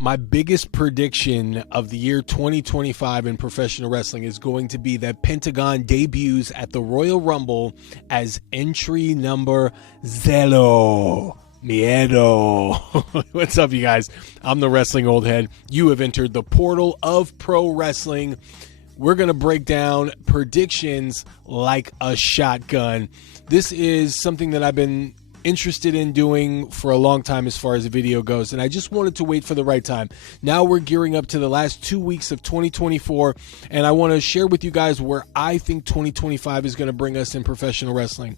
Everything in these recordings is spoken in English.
My biggest prediction of the year 2025 in professional wrestling is going to be that Pentagon debuts at the Royal Rumble as entry number 0. Miedo. What's up, you guys? I'm the Wrestling Old Head. You have entered the portal of pro wrestling. We're going to break down predictions like a shotgun. This is something that I've been interested in doing for a long time as far as the video goes, and I just wanted to wait for the right time. Now we're gearing up to the last 2 weeks of 2024, and I want to share with you guys where I think 2025 is going to bring us in professional wrestling.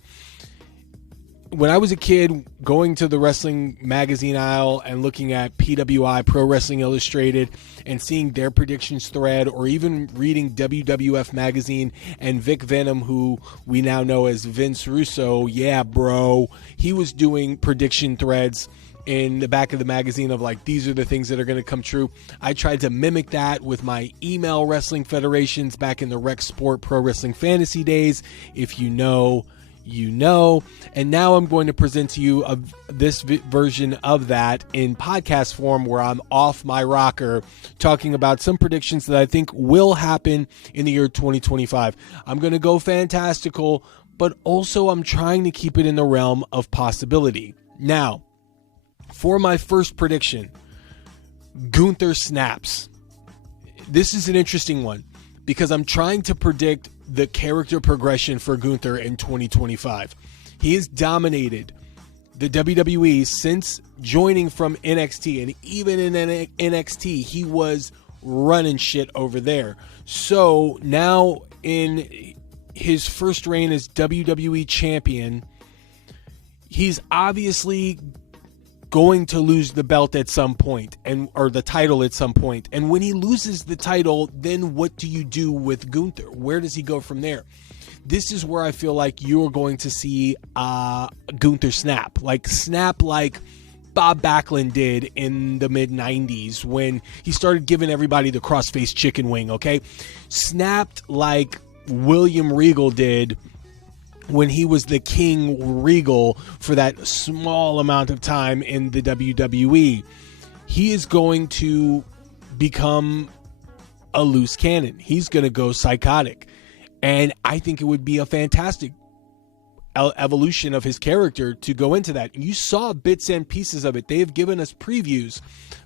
When I was a kid, going to the wrestling magazine aisle and looking at PWI, Pro Wrestling Illustrated, and seeing their predictions thread, or even reading WWF magazine and Vic Venom, who we now know as Vince Russo, yeah, bro, he was doing prediction threads in the back of the magazine of like, these are the things that are going to come true. I tried to mimic that with my email wrestling federations back in the Rec Sport Pro Wrestling Fantasy days. If you know, you know. And now I'm going to present to you this version of that in podcast form, where I'm off my rocker talking about some predictions that I think will happen in the year 2025. I'm going to go fantastical, but also I'm trying to keep it in the realm of possibility. Now, for my first prediction, Gunther snaps. This is an interesting one because I'm trying to predict the character progression for Gunther in 2025. He has dominated the WWE since joining from NXT, and even in NXT, he was running shit over there. So now in his first reign as WWE champion, he's obviously going to lose the belt at some point, or the title at some point. And when he loses the title, then what do you do with Gunther? Where does he go from there? This is where I feel like you're going to see Gunther snap like Bob Backlund did in the mid-90s when he started giving everybody the cross-faced chicken wing, okay? Snapped like William Regal did when he was the King Regal for that small amount of time in the WWE. He is going to become a loose cannon. He's going to go psychotic. And I think it would be a fantastic evolution of his character to go into that. You saw bits and pieces of it. They have given us previews.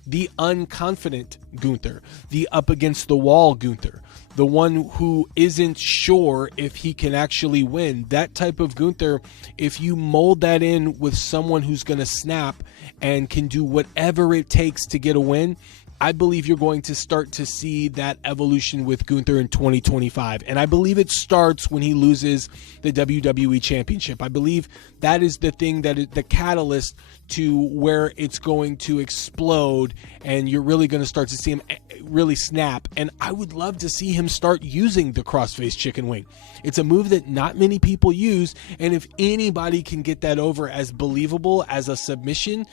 The unconfident Gunther, the up against the wall Gunther, the one who isn't sure if he can actually win. That type of Gunther, if you mold that in with someone who's going to snap and can do whatever it takes to get a win, I believe you're going to start to see that evolution with Gunther in 2025. And I believe it starts when he loses the WWE Championship. I believe that is the thing, that is the catalyst to where it's going to explode, and you're really going to start to see him really snap. And I would love to see him start using the crossface chicken wing. It's a move that not many people use, and if anybody can get that over as believable as a submission,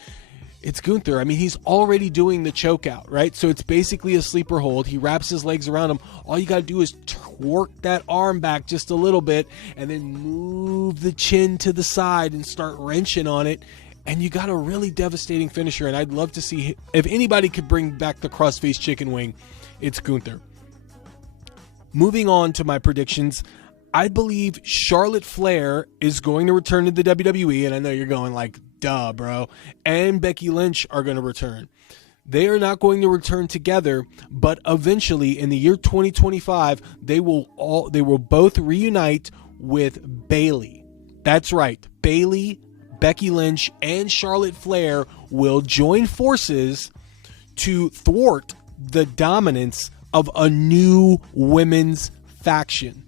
it's Gunther. I mean, he's already doing the choke out, right? So it's basically a sleeper hold. He wraps his legs around him. All you got to do is twerk that arm back just a little bit and then move the chin to the side and start wrenching on it. And you got a really devastating finisher. And I'd love to see, if anybody could bring back the crossface chicken wing, it's Gunther. Moving on to my predictions, I believe Charlotte Flair is going to return to the WWE. And I know you're going like, duh, bro. And Becky Lynch are going to return. They are not going to return together, but eventually in the year 2025, they will both reunite with Bayley. That's right. Bayley, Becky Lynch, and Charlotte Flair will join forces to thwart the dominance of a new women's faction.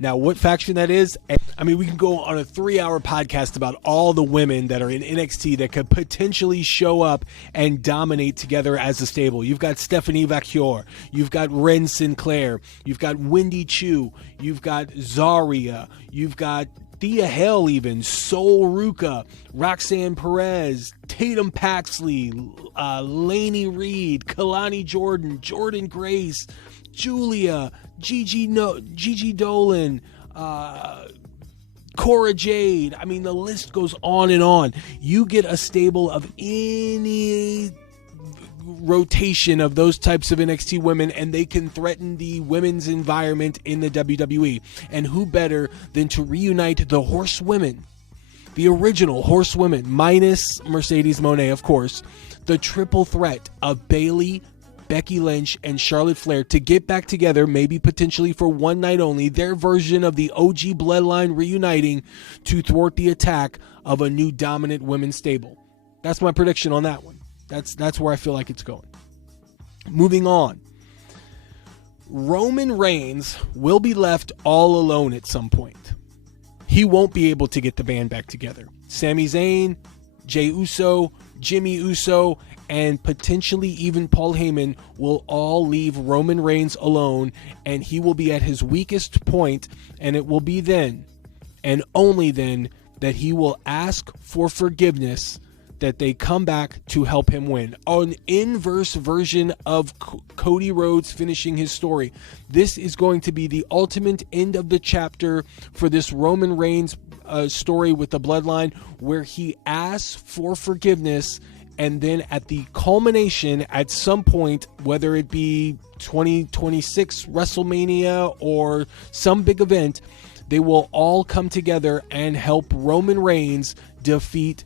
Now, what faction that is, I mean, we can go on a 3-hour podcast about all the women that are in NXT that could potentially show up and dominate together as a stable. You've got Stephanie Vacuor, you've got Ren Sinclair, you've got Wendy Chu, you've got Zarya, you've got Thea Hale even, Sol Ruka, Roxanne Perez, Tatum Paxley, Lainey Reed, Kalani Jordan, Jordan Grace, Julia, Gigi Dolan, Cora Jade. I mean, the list goes on and on. You get a stable of any rotation of those types of NXT women, and they can threaten the women's environment in the WWE. And who better than to reunite the horsewomen, the original horsewomen, minus Mercedes Moné, of course, the triple threat of Bayley, Becky Lynch, and Charlotte Flair, to get back together, maybe potentially for one night only, their version of the OG bloodline reuniting to thwart the attack of a new dominant women's stable. That's my prediction on that one. That's where I feel like it's going. Moving on. Roman Reigns will be left all alone at some point. He won't be able to get the band back together. Sami Zayn, Jey Uso, Jimmy Uso, and potentially even Paul Heyman will all leave Roman Reigns alone, and he will be at his weakest point, and it will be then, and only then, that he will ask for forgiveness that they come back to help him win. An inverse version of Cody Rhodes finishing his story. This is going to be the ultimate end of the chapter for this Roman Reigns story with the bloodline, where he asks for forgiveness, and then at the culmination, at some point, whether it be 2026 WrestleMania or some big event, they will all come together and help Roman Reigns defeat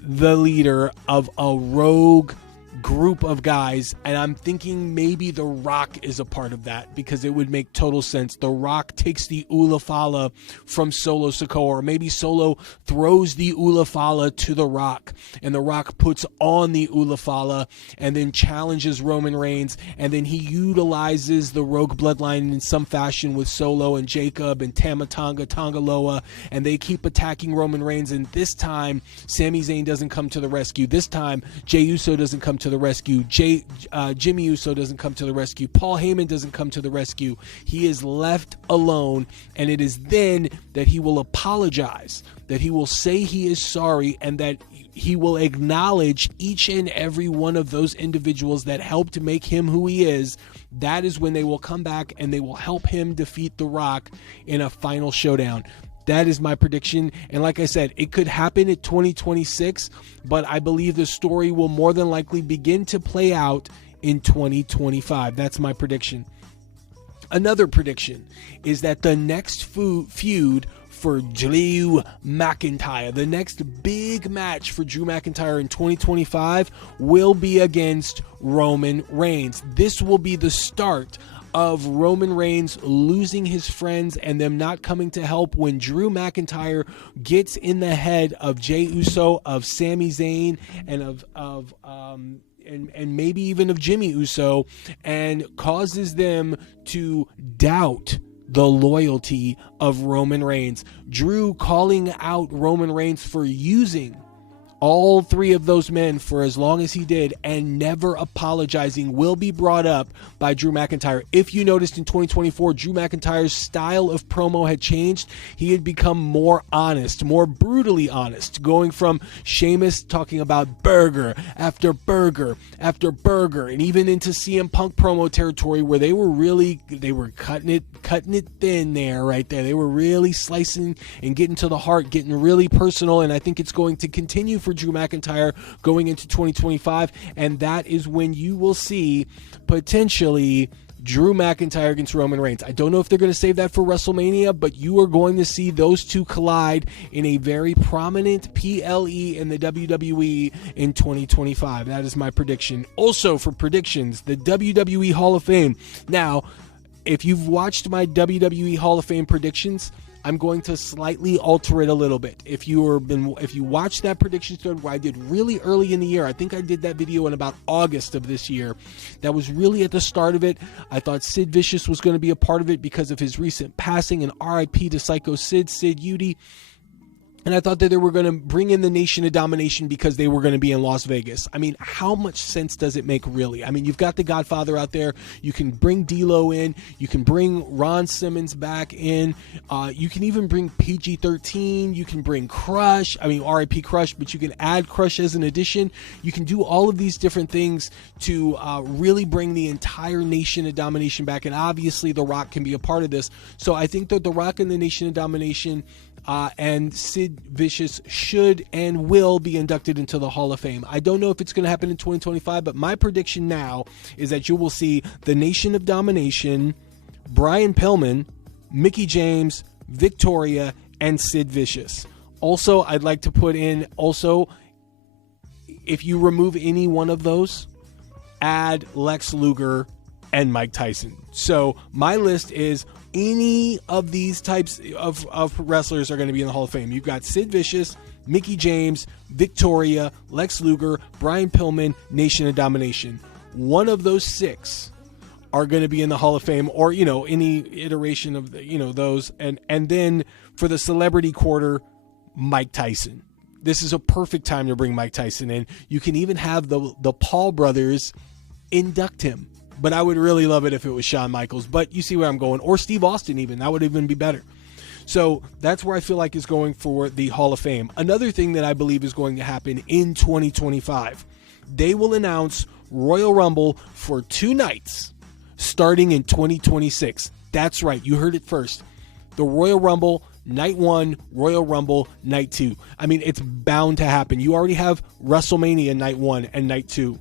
the leader of a rogue group of guys. And I'm thinking maybe The Rock is a part of that, because it would make total sense. The Rock takes the Ula Fala from Solo Sikoa, or maybe Solo throws the Ula Fala to The Rock, and The Rock puts on the Ula Fala and then challenges Roman Reigns, and then he utilizes the Rogue Bloodline in some fashion with Solo and Jacob and Tamatonga, Tongaloa, and they keep attacking Roman Reigns. And this time, Sami Zayn doesn't come to the rescue. This time, Jey Uso doesn't come to the rescue. Jimmy Uso doesn't come to the rescue. Paul Heyman doesn't come to the rescue. He is left alone, and it is then that he will apologize, that he will say he is sorry, and that he will acknowledge each and every one of those individuals that helped make him who he is. That is when they will come back and they will help him defeat The Rock in a final showdown. That is my prediction. And like I said, it could happen at 2026, but I believe the story will more than likely begin to play out in 2025. That's my prediction. Another prediction is that the next feud for Drew McIntyre, the next big match for Drew McIntyre in 2025, will be against Roman Reigns. This will be the start of Roman Reigns losing his friends and them not coming to help when Drew McIntyre gets in the head of Jey Uso, of Sami Zayn, and and maybe even of Jimmy Uso, and causes them to doubt the loyalty of Roman Reigns. Drew calling out Roman Reigns for using all three of those men for as long as he did and never apologizing will be brought up by Drew McIntyre. If you noticed in 2024, Drew McIntyre's style of promo had changed. He had become more honest, more brutally honest, going from Sheamus talking about burger after burger after burger, and even into CM Punk promo territory where they were cutting it thin there, right there. They were really slicing and getting to the heart, getting really personal, and I think it's going to continue for Drew McIntyre going into 2025, and that is when you will see potentially Drew McIntyre against Roman Reigns. I don't know if they're going to save that for WrestleMania, but you are going to see those two collide in a very prominent PLE in the WWE in 2025. That is my prediction. Also, for predictions, the WWE Hall of Fame. Now, if you've watched my WWE Hall of Fame predictions, I'm going to slightly alter it a little bit. If you watched that prediction thread where I did really early in the year, I think I did that video in about August of this year. That was really at the start of it. I thought Sid Vicious was going to be a part of it because of his recent passing, and RIP to Psycho Sid Udy. And I thought that they were going to bring in the Nation of Domination because they were going to be in Las Vegas. I mean, how much sense does it make, really? I mean, you've got the Godfather out there. You can bring D'Lo in. You can bring Ron Simmons back in. You can even bring PG-13. You can bring Crush. I mean, RIP Crush, but you can add Crush as an addition. You can do all of these different things to really bring the entire Nation of Domination back. And obviously, The Rock can be a part of this. So I think that The Rock and the Nation of Domination and Sid Vicious should and will be inducted into the Hall of Fame. I don't know if it's going to happen in 2025, but my prediction now is that you will see the Nation of Domination, Brian Pillman, Mickie James, Victoria, and Sid Vicious. Also, I'd like to put in if you remove any one of those, add Lex Luger and Mike Tyson. So my list is any of these types of wrestlers are going to be in the Hall of Fame. You've got Sid Vicious, Mickie James, Victoria, Lex Luger, Brian Pillman, Nation of Domination. One of those 6 are going to be in the Hall of Fame, or any iteration of those. And then for the celebrity quarter, Mike Tyson. This is a perfect time to bring Mike Tyson in. You can even have the Paul brothers induct him. But I would really love it if it was Shawn Michaels. But you see where I'm going. Or Steve Austin even. That would even be better. So that's where I feel like is going for the Hall of Fame. Another thing that I believe is going to happen in 2025. They will announce Royal Rumble for 2 nights starting in 2026. That's right. You heard it first. The Royal Rumble Night 1, Royal Rumble Night 2. I mean, it's bound to happen. You already have WrestleMania Night 1 and Night 2.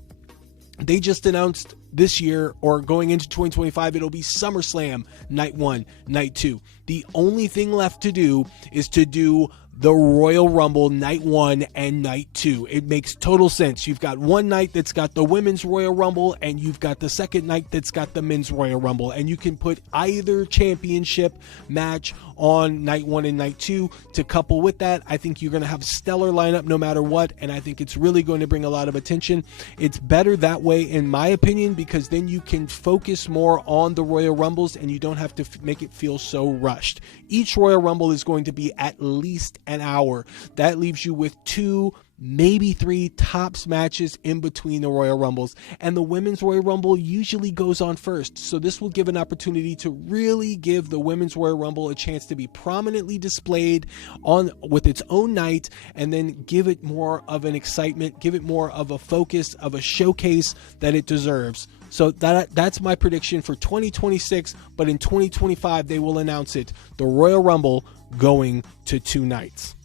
They just announced this year, or going into 2025, it'll be SummerSlam Night 1, Night 2. The only thing left to do is to do the Royal Rumble Night 1 and Night 2. It makes total sense. You've got one night that's got the Women's Royal Rumble, and you've got the second night that's got the Men's Royal Rumble. And you can put either championship match on Night 1 and Night 2 to couple with that. I think you're going to have a stellar lineup no matter what, and I think it's really going to bring a lot of attention. It's better that way, in my opinion, because then you can focus more on the Royal Rumbles, and you don't have to make it feel so rushed. Each Royal Rumble is going to be at least an hour. That leaves you with 2, maybe 3 tops matches in between the Royal Rumbles, and the Women's Royal Rumble usually goes on first. So this will give an opportunity to really give the Women's Royal Rumble a chance to be prominently displayed on with its own night, and then give it more of an excitement, give it more of a focus, of a showcase that it deserves. So that's my prediction for 2026, but in 2025 they will announce it. The Royal Rumble going to 2 nights.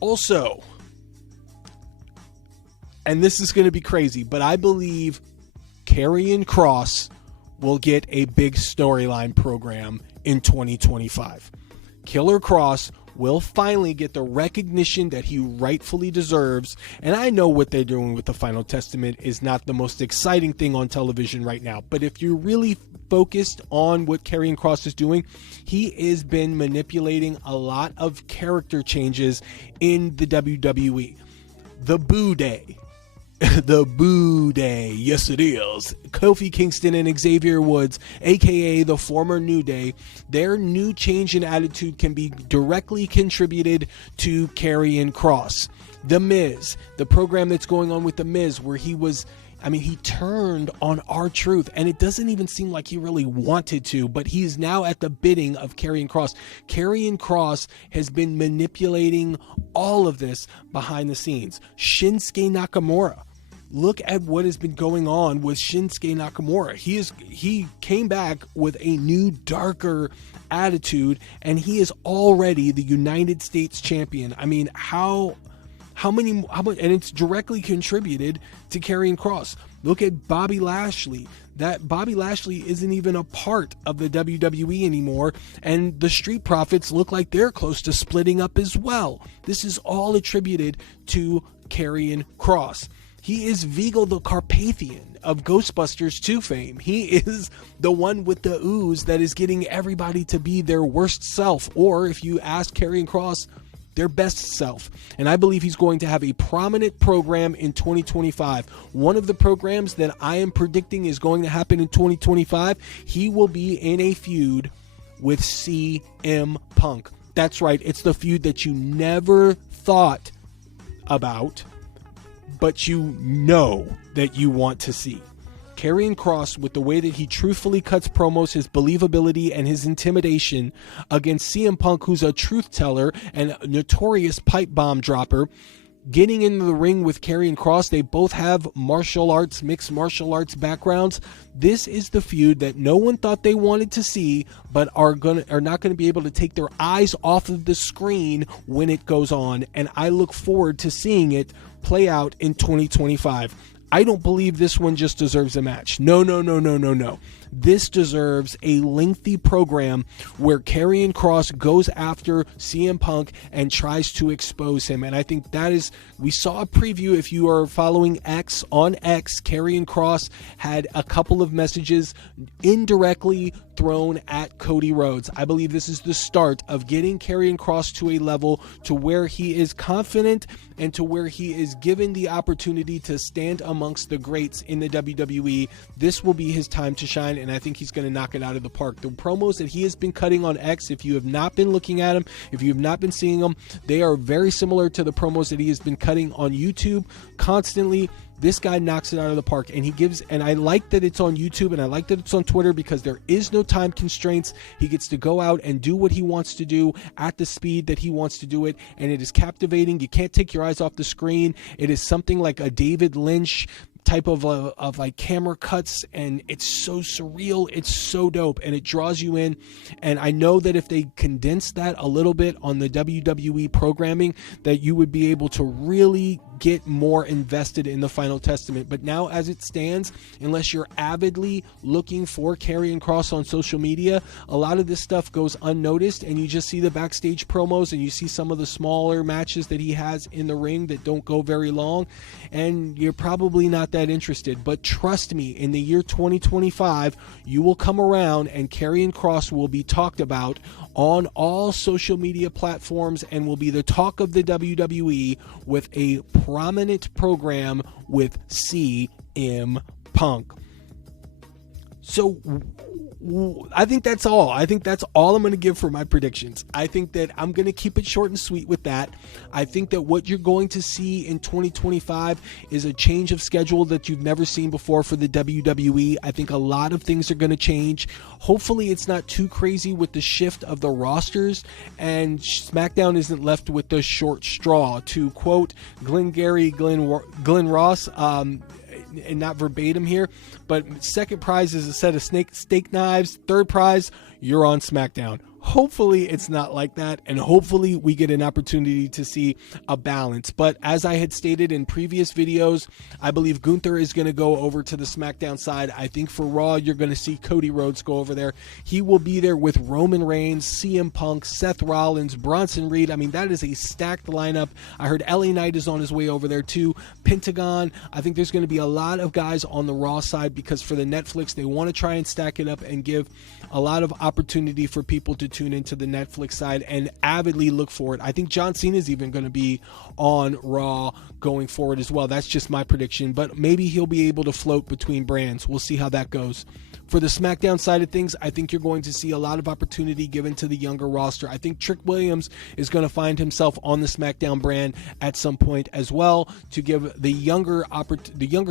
Also, and this is going to be crazy, but I believe Karrion Kross will get a big storyline program in 2025. Killer Kross will finally get the recognition that he rightfully deserves. And I know what they're doing with the Final Testament is not the most exciting thing on television right now. But if you're really focused on what Karrion Kross is doing, he has been manipulating a lot of character changes in the WWE. The Boo Day. The Boo Day. Yes, it is. Kofi Kingston and Xavier Woods, aka the former New Day, their new change in attitude can be directly contributed to Karrion Kross. The Miz, the program that's going on with The Miz, where he turned on R-Truth, and it doesn't even seem like he really wanted to, but he's now at the bidding of Karrion Kross. Karrion Kross has been manipulating all of this behind the scenes. Shinsuke Nakamura. Look at what has been going on with Shinsuke Nakamura. He came back with a new, darker attitude, and he is already the United States champion. I mean, how much, and it's directly contributed to Karrion Kross. Look at Bobby Lashley. That Bobby Lashley isn't even a part of the WWE anymore, and the Street Profits look like they're close to splitting up as well. This is all attributed to Karrion Kross. He is Viggo the Carpathian of Ghostbusters 2 fame. He is the one with the ooze that is getting everybody to be their worst self, or if you ask Karrion Kross, their best self. And I believe he's going to have a prominent program in 2025. One of the programs that I am predicting is going to happen in 2025, he will be in a feud with CM Punk. That's right, it's the feud that you never thought about, but you know that you want to see. Karrion Kross, with the way that he truthfully cuts promos, his believability, and his intimidation against CM Punk, who's a truth teller and a notorious pipe bomb dropper, getting into the ring with Karrion Kross. They both have mixed martial arts backgrounds. This is the feud that no one thought they wanted to see, but are not going to be able to take their eyes off of the screen when it goes on. And I look forward to seeing it play out in 2025. I don't believe this one just deserves a match. No. This deserves a lengthy program where Karrion Kross goes after CM Punk and tries to expose him. And I think that is, we saw a preview. If you are following X on X, Karrion Kross had a couple of messages indirectly thrown at Cody Rhodes. I believe this is the start of getting Karrion Kross to a level to where he is confident and to where he is given the opportunity to stand amongst the greats in the WWE. This will be his time to shine, and I think he's going to knock it out of the park. The promos that he has been cutting on X, if you have not been looking at them, if you have not been seeing them, they are very similar to the promos that he has been cutting on YouTube constantly. This guy knocks it out of the park, and I like that it's on YouTube, and I like that it's on Twitter, because there is no time constraints. He gets to go out and do what he wants to do at the speed that he wants to do it, and it is captivating. You can't take your eyes off the screen. It is something like a David Lynch type of like camera cuts, and it's so surreal, it's so dope, and it draws you in. And I know that if they condense that a little bit on the WWE programming, that you would be able to really get more invested in the Final Testament. But now, as it stands, unless you're avidly looking for Karrion Kross on social media, a lot of this stuff goes unnoticed, and you just see the backstage promos, and you see some of the smaller matches that he has in the ring that don't go very long, and you're probably not that interested. But trust me, in the year 2025, you will come around, and Karrion Kross will be talked about on all social media platforms and will be the talk of the WWE with a prominent program with CM Punk. So I think that's all. I think that's all I'm going to give for my predictions. I think that I'm going to keep it short and sweet with that. I think that what you're going to see in 2025 is a change of schedule that you've never seen before for the WWE. I think a lot of things are going to change. Hopefully it's not too crazy with the shift of the rosters, and SmackDown isn't left with the short straw. To quote Glenn Ross, and not verbatim here, but second prize is a set of steak knives. Third prize, you're on SmackDown. Hopefully it's not like that, and hopefully we get an opportunity to see a balance. But as I had stated in previous videos, I believe Gunther is going to go over to the SmackDown side. I think for Raw, you're going to see Cody Rhodes go over there. He will be there with Roman Reigns, CM Punk, Seth Rollins, Bronson Reed. I mean, that is a stacked lineup. I heard LA Knight is on his way over there too. Pentagon. I think there's going to be a lot of guys on the Raw side, because for the Netflix, they want to try and stack it up and give a lot of opportunity for people to tune into the Netflix side and avidly look for it. I think John Cena is even going to be on Raw going forward as well. That's just my prediction, but maybe he'll be able to float between brands. We'll see how that goes. For the SmackDown side of things, I think you're going to see a lot of opportunity given to the younger roster. I think Trick Williams is going to find himself on the SmackDown brand at some point as well, to give the younger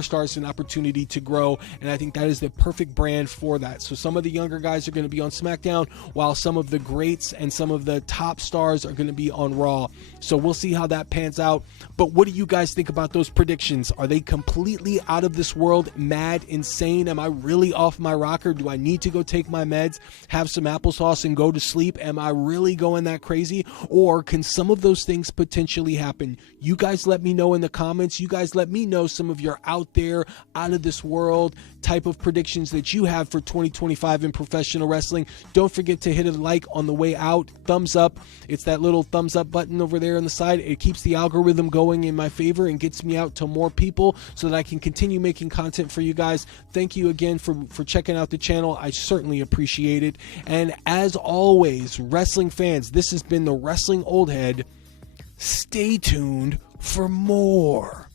stars an opportunity to grow, and I think that is the perfect brand for that. So some of the younger guys are going to be on SmackDown, while some of the greats and some of the top stars are going to be on Raw. So we'll see how that pans out. But what do you guys think about those predictions? Are they completely out of this world, mad, insane? Am I really off my rocker? Do I need to go take my meds, have some applesauce, and go to sleep? Am I really going that crazy? Or can some of those things potentially happen? You guys let me know in the comments. You guys let me know some of your out there, out of this world type of predictions that you have for 2025 in professional wrestling. Don't forget to hit a like on the way out. Thumbs up. It's that little thumbs up button over there on the side. It keeps the algorithm going in my favor and gets me out to more people so that I can continue making content for you guys. Thank you again for checking out the channel. I certainly appreciate it. And as always, wrestling fans, this has been the Wrestling Old Head. Stay tuned for more.